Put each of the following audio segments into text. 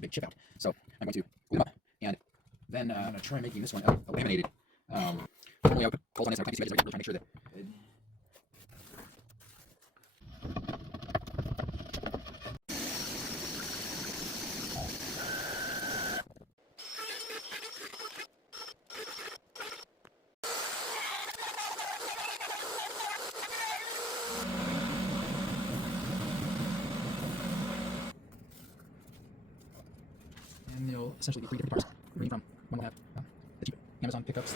this big chip out. So I'm going to glue them up, and then I'm going to try making this one a laminated. Normally I would put holes on it so I can see it. We're trying to make sure that. And they'll essentially be three different parts. Ranging from one will have the cheap Amazon pickups.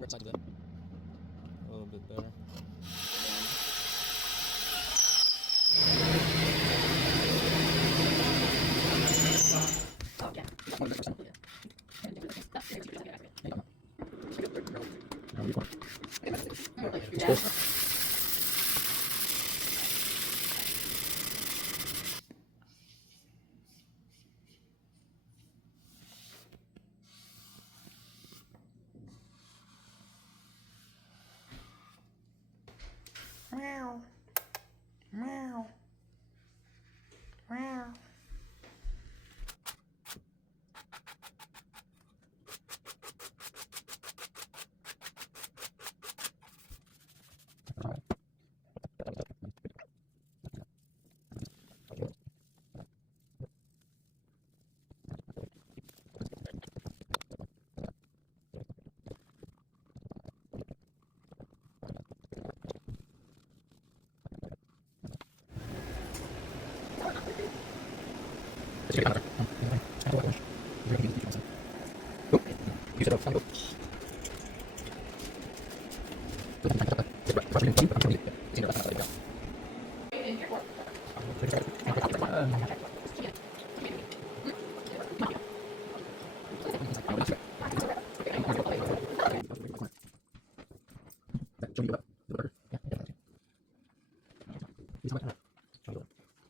Right side of that. A little bit better. Oh, yeah. One of the first. Meow. Meow. Meow.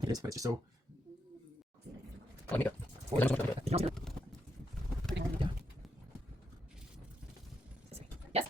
It's just so. Yes.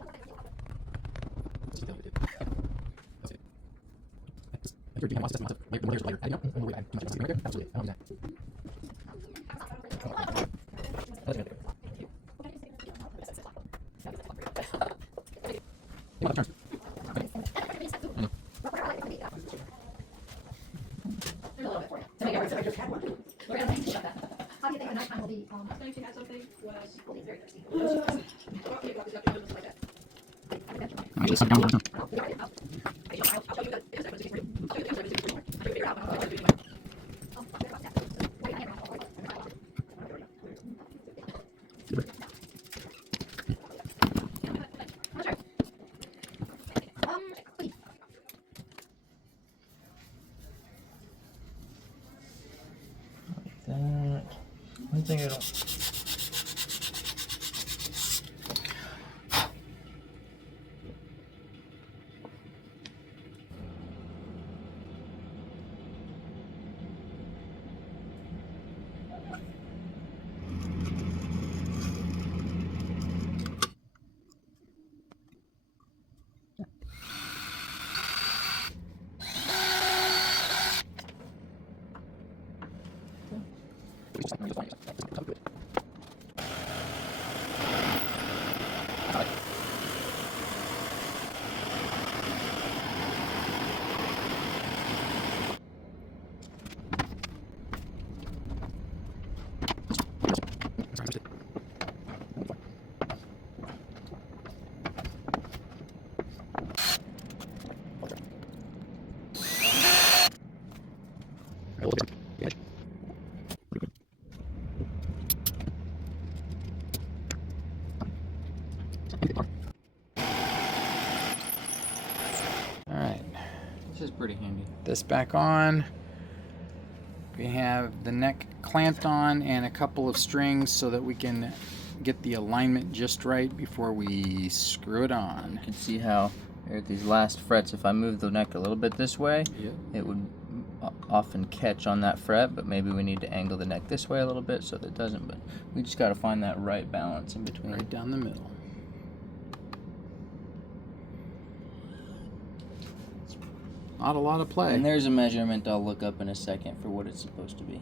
How do you think the nighttime will be? I was going to add something was Well, he's very thirsty. Actually, sit down. I'll show you the I think it'll. pretty handy. this back on. We have the neck clamped on and a couple of strings so that we can get the alignment just right before we screw it on. You can see how here at these last frets, if I move the neck a little bit this way, it would often catch on that fret, but maybe we need to angle the neck this way a little bit so that it doesn't, but we just got to find that right balance in between. Right down the middle. Not a lot of play. And there's a measurement I'll look up in a second for what it's supposed to be.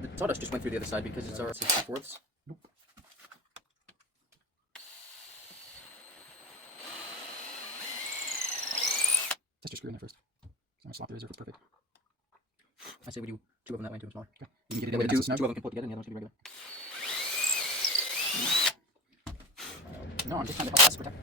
The sawdust just went through the other side because it's our 64ths. Test your screw in there first. I'm gonna slop the razor if it's perfect. I say we do 2 of them that way and 2 of them smaller. Okay. You can get it two of them can pull it together and the other one's gonna be regular. No, I'm just trying to help us protect.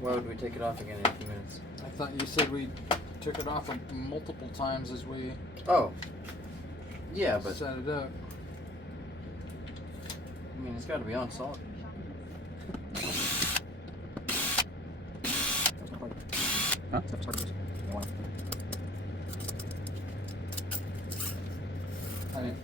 Why would we take it off again in a few minutes? I thought you said we took it off multiple times as we Oh. Yeah, but set it up. I mean, it's got to be on solid. Huh? I mean,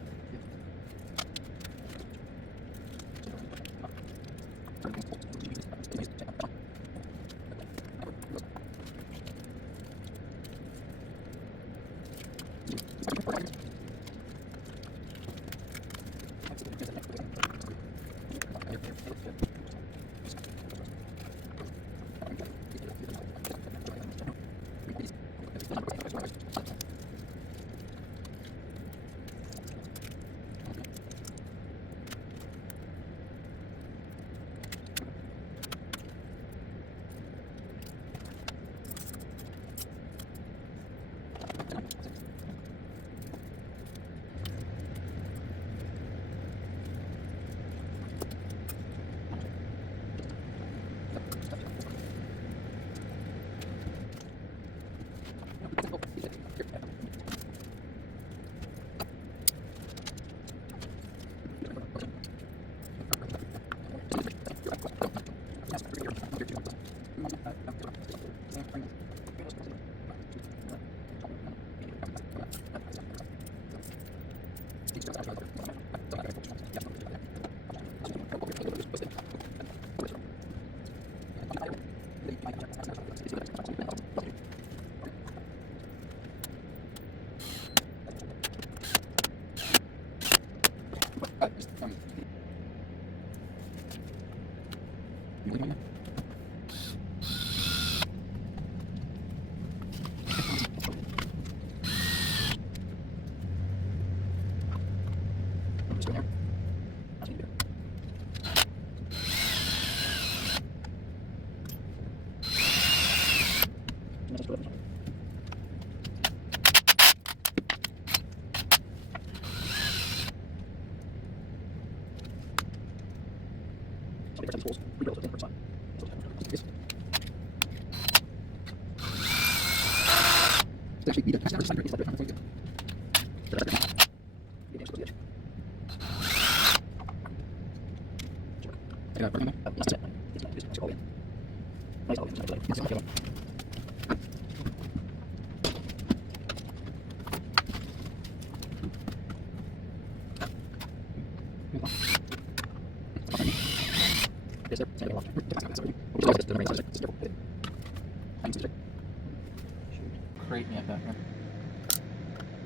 Crate me up back here.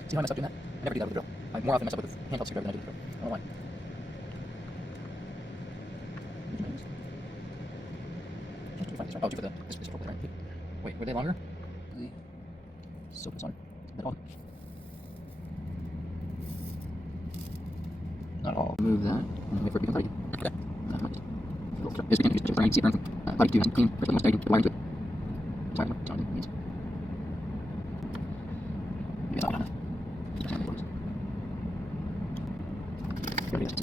See how I mess up doing that? I never do that with the drill. I more often mess up with the handheld screwdriver than I do with the drill. I don't know why. Find these, right? Oh, two for the espresso filter, right? Wait, were they longer? So it's on. Is that all? Not all. Move that. And wait for it to become tidy. Okay. Yes, we can use it for any seat or anything. Body to clean, first once tidy, the wiring to it. Sorry, what it means. Yeah, that one. Just find the photos. There it is.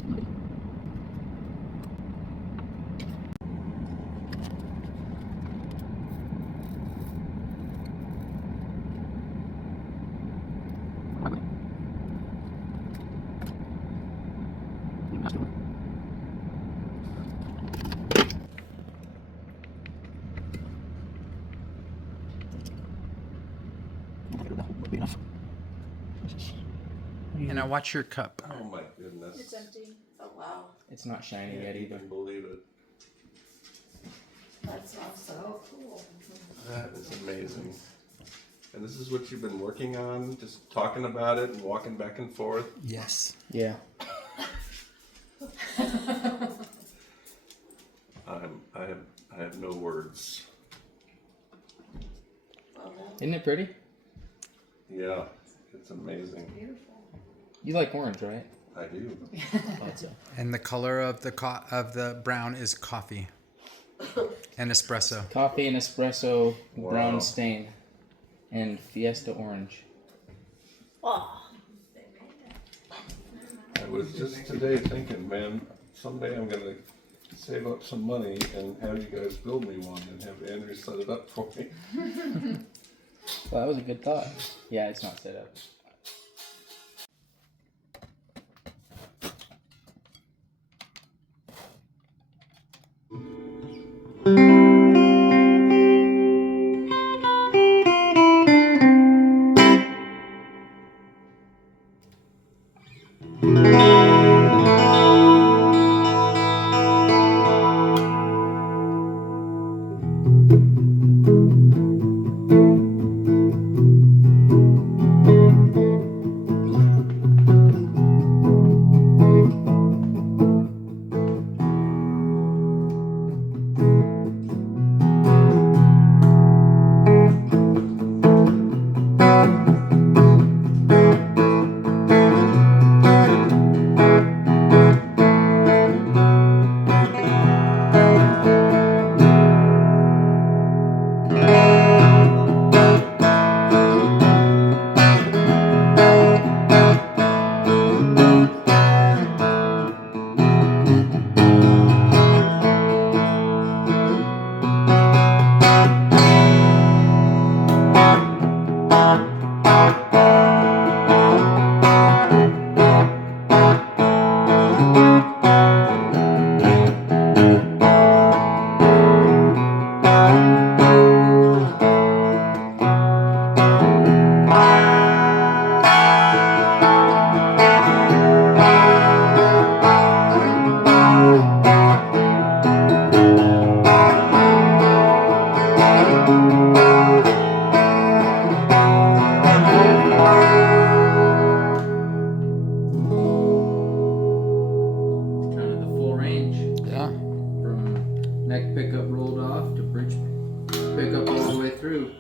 And now watch your cup. Oh my goodness. It's empty. Oh wow, It's not shiny yet I either. can't believe it. that sounds so cool. That is amazing. And this is what you've been working on, just talking about it and walking back and forth. Yes. Yeah. I have no words. Isn't it pretty? Yeah, it's amazing. You like orange, right? I do. Thought so. And the color of the brown is coffee and espresso. Coffee and espresso, Wow. brown stain, and fiesta orange. Oh, I was just today thinking, man, someday I'm gonna save up some money and have you guys build me one and have Andrew set it up for me. Well, that was a good thought. Yeah, it's not set up. Kind of the full range. Yeah. From neck pickup rolled off to bridge pickup all the way through.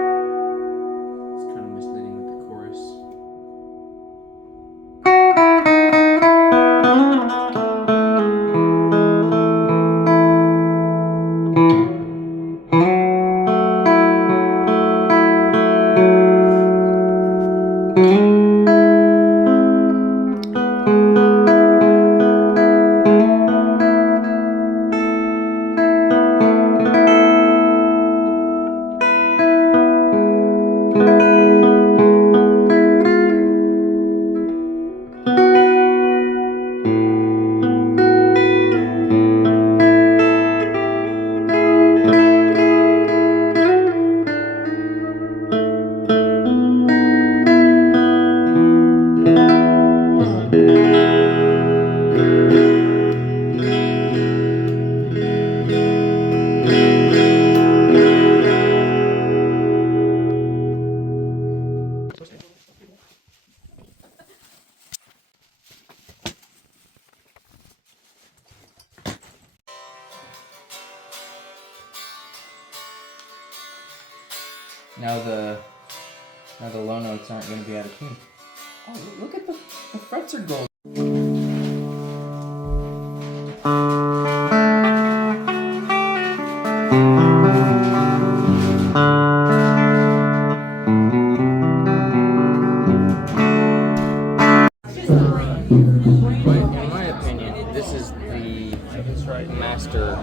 It's kind of misleading with the chorus. Now the low notes aren't going to be out of tune. Oh, look at the frets are gold. In my opinion, this is the master